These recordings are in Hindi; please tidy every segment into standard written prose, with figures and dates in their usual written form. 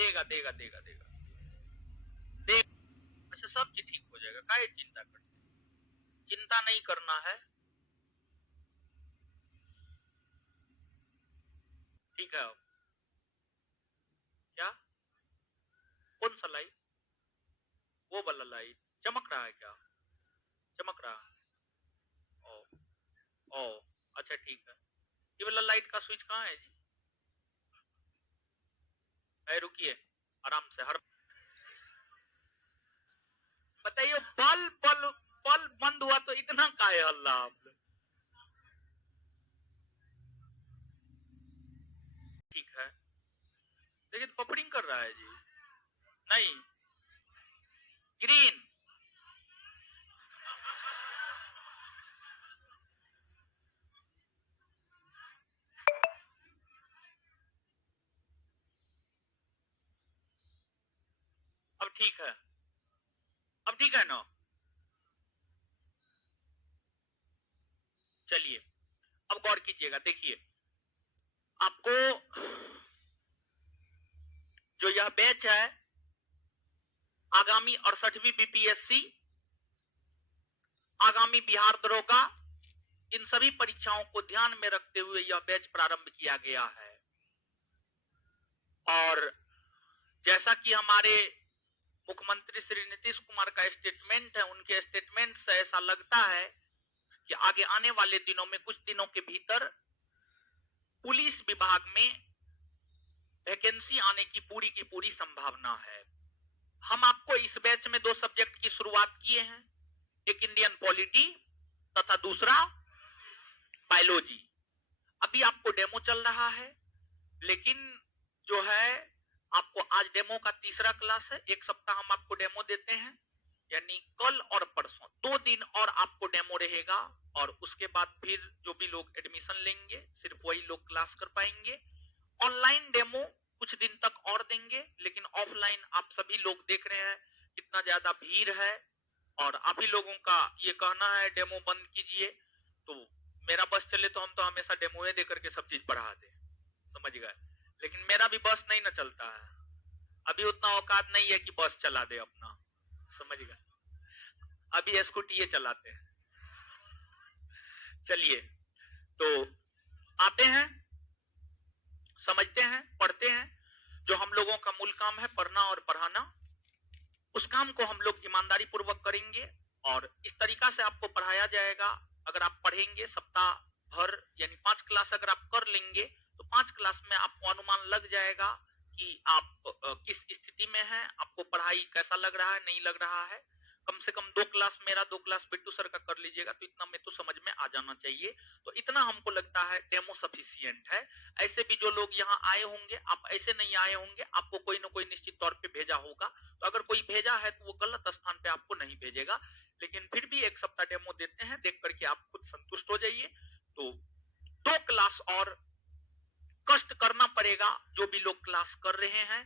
देगा देगा देगा देगा देगा। अच्छा सब चीज ठीक हो जाएगा, काहे चिंता करते, चिंता नहीं करना है। ठीक है। क्या, कौन सा लाइट? वो वाला लाइट चमक रहा है क्या? चमक रहा है? ओ ओ, अच्छा ठीक है। ये वाला लाइट का स्विच कहाँ है जी? रुकिए आराम से। हर बताइए, बल्ब बल्ब बल्ब बंद हुआ तो इतना काहे हल्ला आप? ठीक है, देखिए पपड़िंग कर रहा है जी। नहीं, ग्रीन। अब ठीक है, अब ठीक है ना? चलिए अब गौर कीजिएगा, देखिए आपको जो यह बैच है आगामी 68वीं बीपीएससी, आगामी बिहार दरोगा, इन सभी परीक्षाओं को ध्यान में रखते हुए यह बैच प्रारंभ किया गया है। और जैसा कि हमारे मुख्यमंत्री श्री नीतीश कुमार का स्टेटमेंट है, उनके स्टेटमेंट से ऐसा लगता है कि आगे आने वाले दिनों में, कुछ दिनों के भीतर पुलिस विभाग में वैकेंसी आने की पूरी संभावना है। हम आपको इस बैच में 2 सब्जेक्ट की शुरुआत किए हैं, एक इंडियन पॉलिटी तथा दूसरा बायोलॉजी। अभी आपको डेमो चल रहा है, लेकिन जो है आपको आज डेमो का तीसरा क्लास है। 1 सप्ताह हम आपको डेमो देते हैं, यानी कल और परसों 2 दिन और आपको डेमो रहेगा। और उसके बाद फिर जो भी लोग एडमिशन लेंगे सिर्फ वही लोग क्लास कर पाएंगे। ऑनलाइन डेमो कुछ दिन तक और देंगे, लेकिन ऑफलाइन आप सभी लोग देख रहे हैं कितना ज्यादा भीड़ है, और आप ही लोगों का ये कहना है डेमो बंद कीजिए। तो मेरा बस चले तो हम तो हमेशा डेमो दे करके सब चीज बढ़ा दे, समझ गए? लेकिन मेरा भी बस नहीं ना चलता है, अभी उतना औकात नहीं है कि बस चला दे अपना, समझ गए? अभी स्कूटी चलाते हैं। चलिए तो आते हैं, समझते हैं, पढ़ते हैं। जो हम लोगों का मूल काम है पढ़ना और पढ़ाना, उस काम को हम लोग ईमानदारी पूर्वक करेंगे और इस तरीका से आपको पढ़ाया जाएगा। अगर आप पढ़ेंगे सप्ताह भर, यानी 5 क्लास अगर आप कर लेंगे तो 5 क्लास में आपको अनुमान लग जाएगा कि आप किस स्थिति में हैं, आपको पढ़ाई कैसा लग रहा है, नहीं लग रहा है। कम से कम 2 क्लास मेरा, 2 क्लास बिट्टू सर का कर लीजिएगा तो इतना में तो समझ में आ जाना चाहिए। तो इतना हमको लगता है डेमो सफिशिएंट है। ऐसे भी जो लोग यहाँ आए होंगे, आप ऐसे नहीं आए होंगे, आपको कोई ना कोई निश्चित तौर पे भेजा होगा। तो अगर कोई भेजा है तो वो गलत स्थान पे आपको नहीं भेजेगा, लेकिन फिर भी 1 सप्ताह डेमो देते हैं, देख करके आप खुद संतुष्ट हो जाइए। तो 2 क्लास और कष्ट करना पड़ेगा जो भी लोग क्लास कर रहे हैं,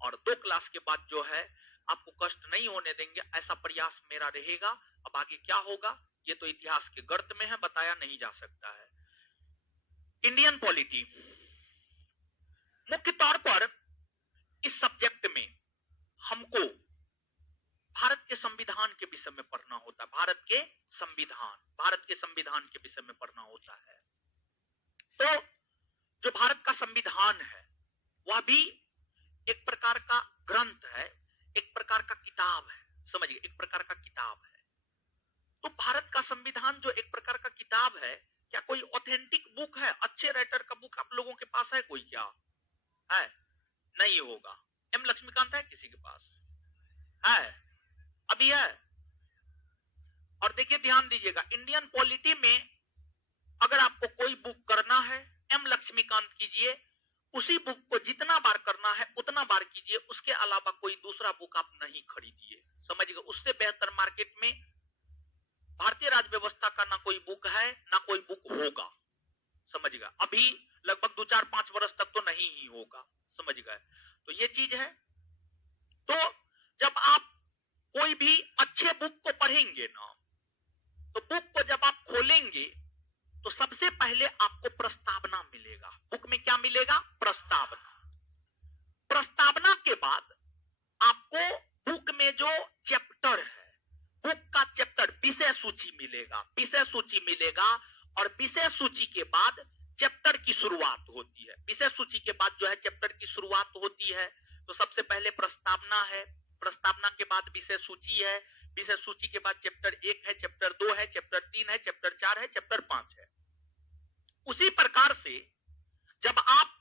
और 2 क्लास के बाद जो है आपको कष्ट नहीं होने देंगे, ऐसा प्रयास मेरा रहेगा। अब आगे क्या होगा ये तो इतिहास के गर्त में है, बताया नहीं जा सकता है। इंडियन पॉलिटी मुख्य तौर पर इस सब्जेक्ट में हमको भारत के संविधान के विषय में पढ़ना होता है। भारत के संविधान के विषय में पढ़ना होता है। तो जो भारत का संविधान है वह भी एक प्रकार का ग्रंथ है, एक प्रकार का किताब है, समझिए, एक प्रकार का किताब है। तो भारत का संविधान जो एक प्रकार का किताब है, क्या कोई ऑथेंटिक बुक है, अच्छे राइटर का बुक आप लोगों के पास है? कोई क्या है? नहीं होगा। एम लक्ष्मीकांत है किसी के पास? है? अभी है? और देखिए ध्यान दीजिएगा, इंडियन पॉलिटी में अगर आपको कोई बुक करना है, एम लक्ष्मीकांत कीजिए, उसी बुक को जितना बार करना है उतना बार कीजिए, उसके अलावा कोई दूसरा बुक आप नहीं खरीदिए, समझिएगा। उससे बेहतर मार्केट में भारतीय राज्य व्यवस्था का ना कोई बुक है ना कोई बुक होगा, समझिएगा। अभी लगभग 2-4-5 वर्ष तक तो नहीं ही होगा, समझ गए? तो ये चीज है। तो जब आप कोई भी अच्छे बुक को पढ़ेंगे ना, तो बुक को जब आप खोलेंगे तो सबसे पहले आपको प्रस्तावना मिलेगा। बुक में क्या मिलेगा? प्रस्तावना। प्रस्तावना के बाद आपको बुक में जो चैप्टर है, बुक का चैप्टर विषय सूची मिलेगा, विषय सूची मिलेगा, और विषय सूची के बाद चैप्टर की शुरुआत होती है। विषय सूची के बाद जो है चैप्टर की शुरुआत होती है। तो सबसे पहले प्रस्तावना है, प्रस्तावना के बाद विषय सूची है, विषय सूची के बाद चैप्टर 1 है, चैप्टर 2 है, चैप्टर 3 है, चैप्टर 4 है, चैप्टर 5 है। उसी प्रकार से जब आप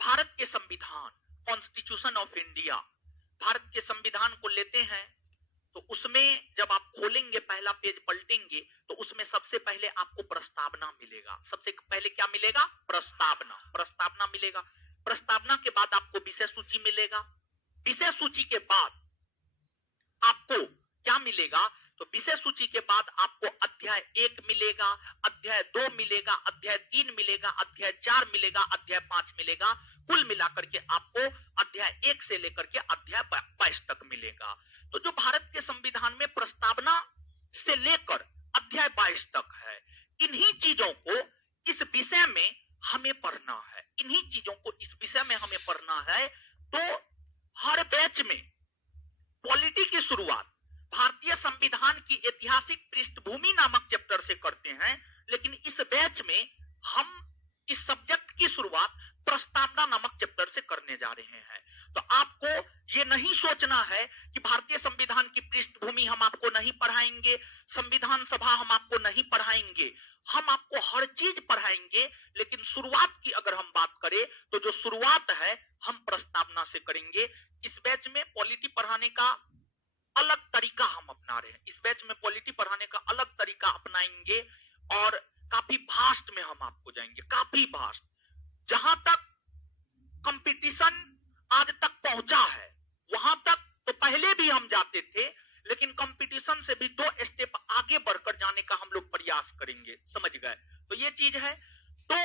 भारत के संविधान, कॉन्स्टिट्यूशन ऑफ इंडिया, भारत के संविधान को लेते हैं, तो उसमें जब आप खोलेंगे, पहला पेज पलटेंगे, तो उसमें सबसे पहले आपको प्रस्तावना मिलेगा। सबसे पहले क्या मिलेगा? प्रस्तावना, प्रस्तावना मिलेगा। प्रस्तावना के बाद आपको विषय सूची मिलेगा। विषय सूची के बाद आपको क्या मिलेगा? तो विषय सूची के बाद आपको अध्याय 1 मिलेगा, अध्याय 2 मिलेगा, अध्याय 3 मिलेगा, अध्याय 4 मिलेगा, अध्याय 5 मिलेगा। कुल मिलाकर के आपको अध्याय 1 से लेकर के अध्याय 22 तक मिलेगा। तो जो भारत के संविधान में प्रस्तावना से लेकर अध्याय 22 तक है, इन्हीं चीजों को इस विषय में हमें पढ़ना है, इन्हीं चीजों को इस विषय में हमें पढ़ना है। तो हर बैच में पॉलिटी की शुरुआत भारतीय संविधान की ऐतिहासिक पृष्ठभूमि नामक चैप्टर से करते हैं, लेकिन इस बैच में हम इस सब्जेक्ट की शुरुआत प्रस्तावना नामक चैप्टर से करने जा रहे हैं। तो आपको ये नहीं सोचना है कि भारतीय संविधान की पृष्ठभूमि हम आपको नहीं पढ़ाएंगे, संविधान सभा हम आपको नहीं पढ़ाएंगे। हम आपको हर चीज पढ़ाएंगे, लेकिन शुरुआत की अगर हम बात करें तो जो शुरुआत है हम प्रस्तावना से करेंगे। इस बैच में पॉलिटी पढ़ाने का अलग तरीका हम अपना रहे हैं, इस बैच में पॉलिटी पढ़ाने का अलग तरीका अपनाएंगे, और काफी भास्ट में हम आपको जाएंगे, काफी भास्ट। जहां तक कंपटीशन आज तक पहुंचा है, वहां तक तो पहले भी हम जाते थे, लेकिन कंपटीशन से भी 2 स्टेप आगे बढ़कर जाने का हम लोग प्रयास करेंगे। समझ गए? तो ये चीज है। तो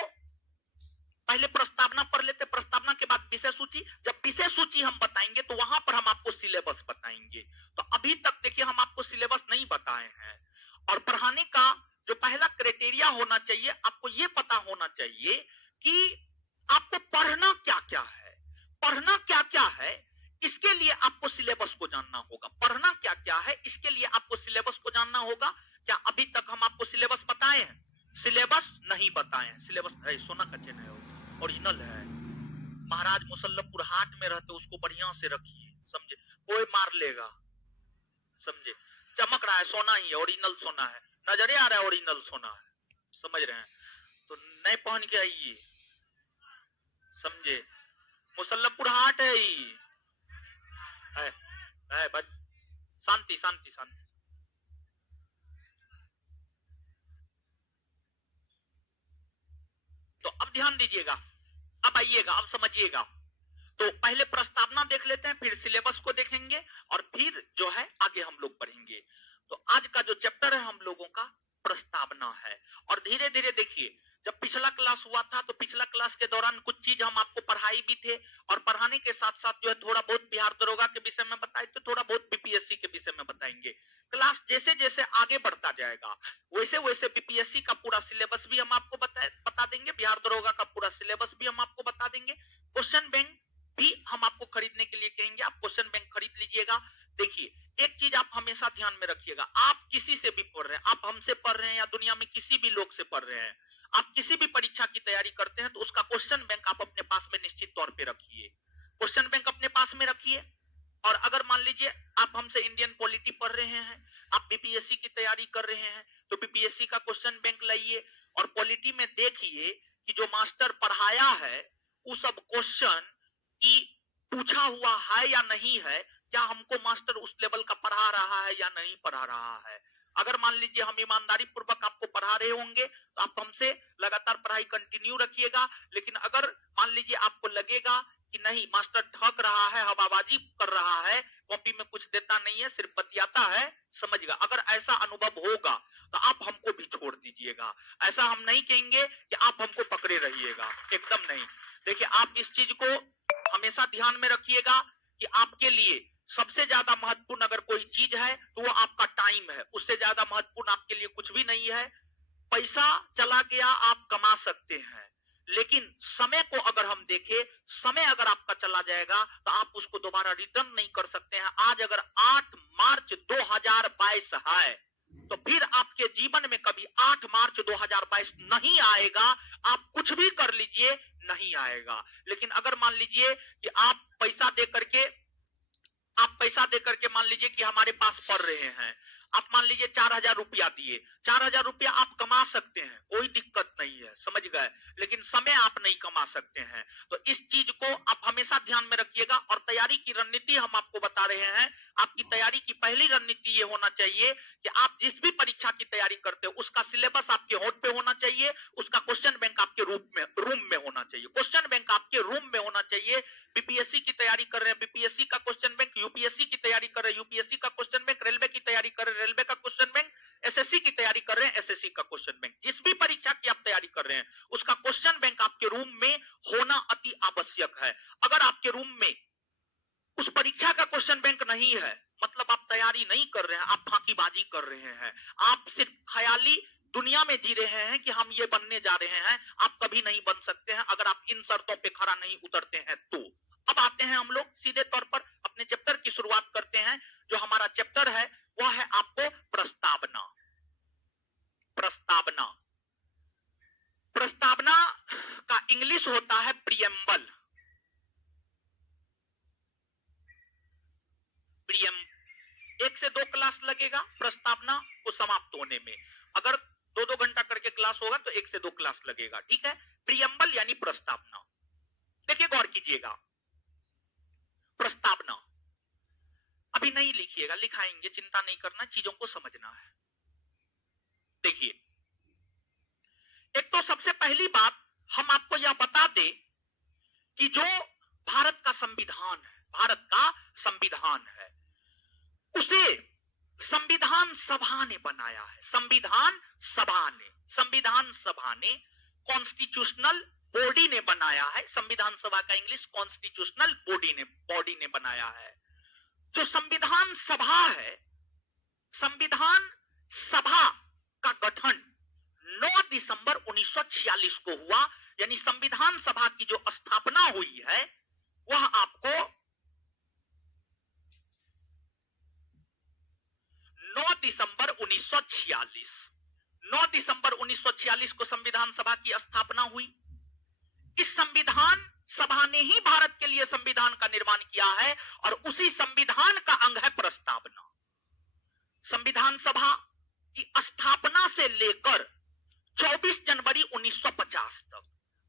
पहले प्रस्तावना पढ़ लेते, प्रस्तावना के बाद विषय सूची। जब विषय सूची हम बताएंगे तो वहां पर हम आपको सिलेबस बताएंगे। तो अभी तक देखिए हम आपको सिलेबस नहीं बताए हैं। और पढ़ाने का जो पहला क्राइटेरिया होना चाहिए, आपको ये पता होना चाहिए कि आपको पढ़ना क्या क्या है, पढ़ना क्या क्या है, इसके लिए आपको सिलेबस को जानना होगा। पढ़ना क्या क्या है, इसके लिए आपको सिलेबस को जानना होगा। क्या अभी तक हम आपको सिलेबस बताए हैं? सिलेबस नहीं बताए हैं। सिलेबस है, सोना का चेन है, ओरिजिनल है। महाराज मुसल्लमपुर हाट में रहते, उसको बढ़िया से रखिए, समझे? कोई मार लेगा, समझे? चमक रहा है, सोना ही है, ओरिजिनल सोना है, नजरे आ रहा है ओरिजिनल सोना है, समझ रहे हैं? तो नए पहन के आइए, समझे? मुसल्लमपुर हाट है ही है बस। शांति शांति शांति। तो अब ध्यान दीजिएगा, अब आइएगा, अब समझिएगा। तो पहले प्रस्तावना देख लेते हैं, फिर सिलेबस को देखेंगे, और फिर जो है आगे हम लोग पढ़ेंगे। तो आज का जो चैप्टर है हम लोगों का प्रस्तावना है। और धीरे धीरे देखिए, जब पिछला क्लास हुआ था तो पिछला क्लास के दौरान कुछ चीज हम आपको पढ़ाई भी थे, और पढ़ाने के साथ साथ जो है थोड़ा बहुत बिहार दरोगा के विषय में बताए थे, थोड़ा बहुत बीपीएससी के विषय में बताएंगे। क्लास जैसे जैसे आगे बढ़ता जाएगा वैसे वैसे बीपीएससी का पूरा सिलेबस भी हम आपको बता देंगे, बिहार दरोगा का पूरा सिलेबस भी हम आपको बता देंगे। क्वेश्चन बैंक भी हम आपको खरीदने के लिए कहेंगे, आप क्वेश्चन बैंक खरीद लीजिएगा। देखिए, एक चीज आप हमेशा ध्यान में रखिएगा, आप किसी से भी पढ़ रहे हैं, आप हमसे पढ़ रहे हैं या दुनिया में किसी भी लोग से पढ़ रहे हैं, आप किसी भी परीक्षा की तैयारी करते हैं, तो उसका क्वेश्चन बैंक आप अपने पास में निश्चित तौर पे रखिए। क्वेश्चन बैंक अपने पास में रखिए। और अगर मान लीजिए आप हमसे इंडियन पॉलिटी पढ़ रहे हैं, आप बीपीएससी की तैयारी कर रहे हैं, तो बीपीएससी का क्वेश्चन बैंक लाइए, और पॉलिटी में देखिए कि जो मास्टर पढ़ाया है वो सब क्वेश्चन की पूछा हुआ है या नहीं है, क्या हमको मास्टर उस लेवल का पढ़ा रहा है या नहीं पढ़ा रहा है। अगर मान लीजिए हम ईमानदारी पूर्वक आपको पढ़ा रहे होंगे तो आप हमसे लगातार पढ़ाई कंटिन्यू रखिएगा। लेकिन अगर मान लीजिए आपको लगेगा कि नहीं, मास्टर ठग रहा है, हवाबाजी कर रहा है, कॉपी में कुछ देता नहीं है, सिर्फ बतियाता है, समझिएगा, अगर ऐसा अनुभव होगा तो आप हमको भी छोड़ दीजिएगा। ऐसा हम नहीं कहेंगे कि आप हमको पकड़े रहिएगा, एकदम नहीं। देखिए, आप इस चीज को हमेशा ध्यान में रखिएगा कि आपके लिए सबसे ज्यादा महत्वपूर्ण अगर कोई चीज है तो वो आपका टाइम है। उससे ज्यादा महत्वपूर्ण आपके लिए कुछ भी नहीं है। पैसा चला गया आप कमा सकते हैं, लेकिन समय को अगर हम देखें, समय अगर आपका चला जाएगा तो आप उसको दोबारा रिटर्न नहीं कर सकते हैं। आज अगर 8 मार्च 2022 है तो फिर आपके जीवन में कभी 8 मार्च 2022 नहीं आएगा। आप कुछ भी कर लीजिए, नहीं आएगा। लेकिन अगर मान लीजिए कि आप पैसा दे करके मान लीजिए कि हमारे पास पढ़ रहे हैं, आप मान लीजिए 4000 रुपया दिए, 4000 रुपया आप कमा सकते हैं, कोई दिक्कत नहीं है, समझ गए, लेकिन समय आप नहीं कमा सकते हैं। तो इस चीज को आप हमेशा ध्यान में रखिएगा। और तैयारी की रणनीति हम आपको बता रहे हैं। आपकी तैयारी की पहली रणनीति ये होना चाहिए कि आप जिस भी परीक्षा की तैयारी करते हो उसका सिलेबस आपके होठ पे होना चाहिए, उसका क्वेश्चन बैंक आपके रूम में होना चाहिए, क्वेश्चन बैंक आपके रूम में होना चाहिए। बीपीएससी की तैयारी कर रहे हैं, बीपीएससी का क्वेश्चन बैंक, यूपीएससी की तैयारी कर रहे हैं, यूपीएससी का क्वेश्चन बैंक, रेलवे की तैयारी कर रहे हैं, रेलवे का क्वेश्चन बैंक, एसएससी की तैयारी कर रहे हैं, एसएससी का क्वेश्चन बैंक। जिस भी परीक्षा की आप तैयारी कर रहे हैं उसका क्वेश्चन बैंक आपके रूम में होना अति आवश्यक है। अगर आपके रूम में उस परीक्षा का क्वेश्चन बैंक नहीं है, मतलब आप तैयारी नहीं कर रहे हैं, आप फांकीबाजी कर रहे हैं, आप सिर्फ ख्याली दुनिया में जी रहे हैं कि हम ये बनने जा रहे हैं। आप कभी नहीं बन सकते हैं अगर आप इन शर्तों पे खरा नहीं उतरते हैं तो। अब आते हैं हम लोग सीधे तौर पर अपने चैप्टर की शुरुआत करते हैं। जो हमारा चैप्टर है वह है आपको प्रस्तावना। प्रस्तावना प्रस्तावना का इंग्लिश होता है प्रियम्बल। एक से दो क्लास लगेगा प्रस्तावना को समाप्त होने में। अगर 2-2 घंटा करके क्लास होगा तो 1 से 2 क्लास लगेगा, ठीक है। प्रियम्बल यानी प्रस्तावना। देखिए गौर कीजिएगा, प्रस्तावना अभी नहीं लिखिएगा, लिखाएंगे, चिंता नहीं करना, चीजों को समझना है। देखिए, एक तो सबसे पहली बात हम आपको यह बता दें कि जो भारत का संविधान है उसे संविधान सभा ने बनाया है। संविधान सभा ने कॉन्स्टिट्यूशनल बॉडी ने बनाया है। संविधान सभा का इंग्लिश कॉन्स्टिट्यूशनल बॉडी ने बनाया है। जो संविधान सभा है, संविधान सभा का गठन 9 दिसंबर 1946 को हुआ। यानी संविधान सभा की जो स्थापना हुई है वह आपको 9 दिसंबर 1946 को संविधान सभा की स्थापना हुई। इस संविधान सभा ने ही भारत के लिए संविधान का निर्माण किया है और उसी संविधान का अंग है प्रस्तावना। संविधान सभा की स्थापना से लेकर 24 जनवरी 1950 तक,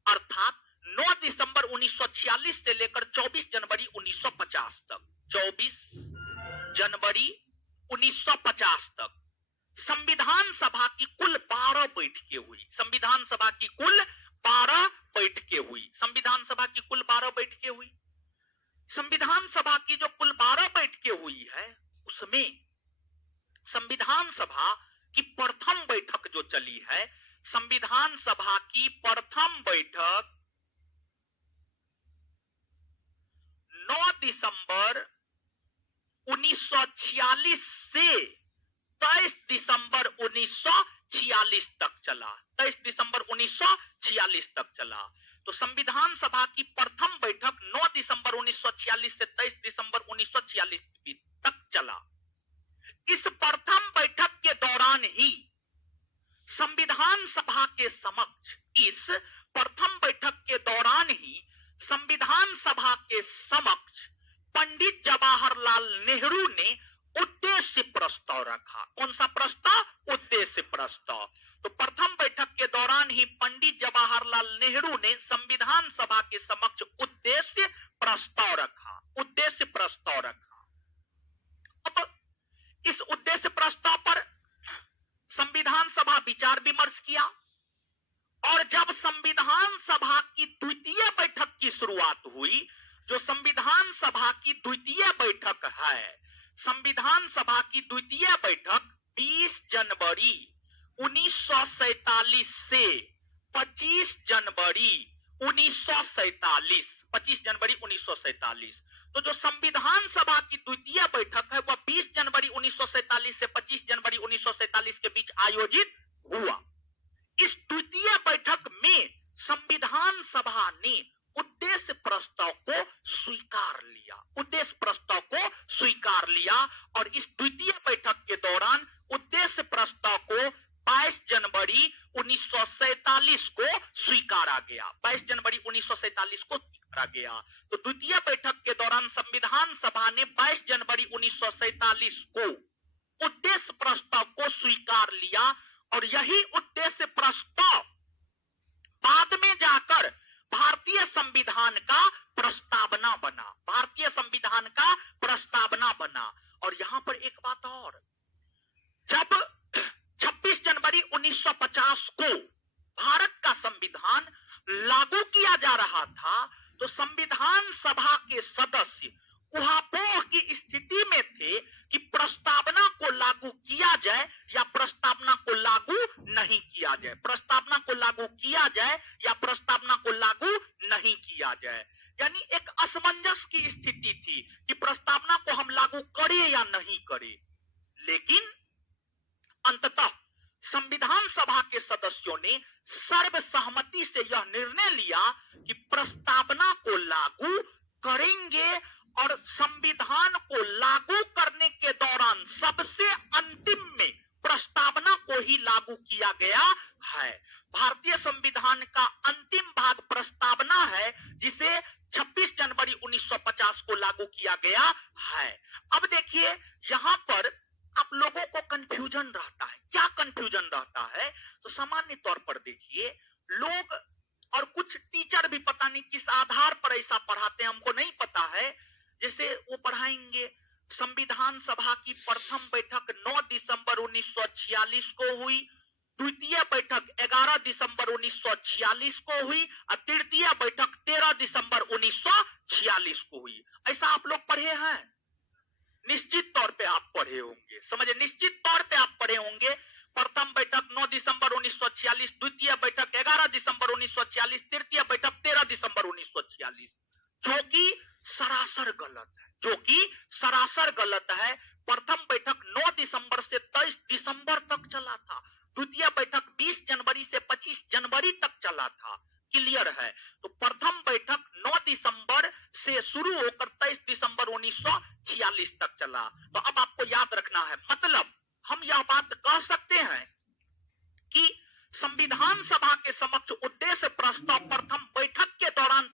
अर्थात 9 दिसंबर 1946 से लेकर 24 जनवरी 1950 तक, 24 जनवरी 1950 तक संविधान सभा की कुल 12 बैठकें हुई। संविधान सभा की कुल 12 बैठकें हुई। संविधान सभा की कुल 12 बैठकें हुई। संविधान सभा की जो कुल 12 बैठकें हुई है उसमें संविधान सभा की प्रथम बैठक जो चली है, संविधान सभा की प्रथम बैठक 9 दिसंबर 1946 से 23 दिसंबर 1946 तक चला। 23 दिसंबर 1946 तक चला। तो संविधान सभा की प्रथम बैठक 9 दिसंबर 1946 से 23 दिसंबर 1946 तक चला। इस प्रथम बैठक के दौरान ही संविधान सभा के समक्ष, इस प्रथम बैठक के दौरान ही संविधान सभा के समक्ष पंडित जवाहरलाल नेहरू ने उद्देश्य प्रस्ताव रखा। कौन सा प्रस्ताव? उद्देश्य प्रस्ताव। तो प्रथम बैठक के दौरान ही पंडित जवाहरलाल नेहरू ने संविधान सभा के समक्ष उद्देश्य प्रस्ताव रखा। उद्देश्य प्रस्ताव रखा। अब इस उद्देश्य प्रस्ताव पर संविधान सभा विचार विमर्श किया और जब संविधान सभा की द्वितीय बैठक की शुरुआत हुई, जो संविधान सभा की द्वितीय बैठक है, संविधान सभा की द्वितीय बैठक 20 जनवरी 1947 से 25 जनवरी 1947, 25 जनवरी 1947। तो जो संविधान सभा की द्वितीय बैठक है वह 20 जनवरी 1947 से 25 जनवरी 1947 के बीच आयोजित हुआ। इस द्वितीय बैठक में संविधान सभा ने उद्देश्य उद्देश्य प्रस्ताव को स्वीकार लिया, उद्देश्य प्रस्ताव को स्वीकार लिया। और इस द्वितीय बैठक के दौरान उद्देश्य प्रस्ताव को 22 जनवरी 1947 को स्वीकारा गया, 22 जनवरी 1947 को स्वीकारा गया। तो द्वितीय बैठक के दौरान संविधान सभा ने 22 जनवरी 1947 को उद्देश्य प्रस्ताव को स्वीकार लिया। और यही उद्देश्य प्रस्ताव बाद में जाकर भारतीय संविधान का प्रस्तावना बना, भारतीय संविधान का प्रस्तावना बना। और यहां पर एक बात और, जब 26 जनवरी 1950 को भारत का संविधान लागू किया जा रहा था, तो संविधान सभा के सदस्य उहापोह की स्थिति में थे कि प्रस्तावना को लागू किया जाए या प्रस्तावना को लागू नहीं किया जाए, प्रस्तावना को लागू किया जाए या प्रस्तावना को लागू नहीं किया जाए। यानी एक असमंजस की स्थिति थी कि प्रस्तावना को हम लागू करें या नहीं करें। लेकिन अंततः संविधान सभा के सदस्यों ने सर्वसहमति से यह निर्णय लिया कि प्रस्तावना को लागू करेंगे। और संविधान को लागू करने के दौरान सबसे अंतिम में प्रस्तावना को ही लागू किया गया है। भारतीय संविधान का अंतिम भाग प्रस्तावना है, जिसे 26 जनवरी 1950 को लागू किया गया है। अब देखिए, यहां पर आप लोगों को कंफ्यूजन रहता है। क्या कंफ्यूजन रहता है? तो सामान्य तौर पर देखिए, लोग और कुछ टीचर भी पता नहीं किस आधार पर ऐसा पढ़ाते हैं, हमको नहीं पता है। जैसे वो पढ़ाएंगे संविधान सभा की प्रथम बैठक 9 दिसंबर 1946 को हुई, द्वितीय बैठक 11 दिसंबर 1946 को हुई और तृतीय बैठक 13 दिसंबर 1946 को हुई। ऐसा आप लोग पढ़े हैं? निश्चित तौर पे आप पढ़े होंगे, समझे, निश्चित तौर पे आप पढ़े होंगे। प्रथम बैठक 9 दिसंबर 1946, द्वितीय बैठक 11 दिसंबर 1946, तृतीय बैठक 13 दिसंबर 1946, जो कि सरासर गलत है, जो कि सरासर गलत है। प्रथम बैठक 9 दिसंबर से 23 दिसंबर तक चला था, द्वितीय बैठक 20 जनवरी से 25 जनवरी तक चला था। क्लियर है? तो प्रथम बैठक 9 दिसंबर से शुरू होकर 23 दिसंबर 1946 तक चला। तो अब आपको याद रखना है, मतलब हम यह बात कह सकते हैं कि संविधान सभा के समक्ष उद्देश्य प्रस्ताव प्रथम बैठक के दौरान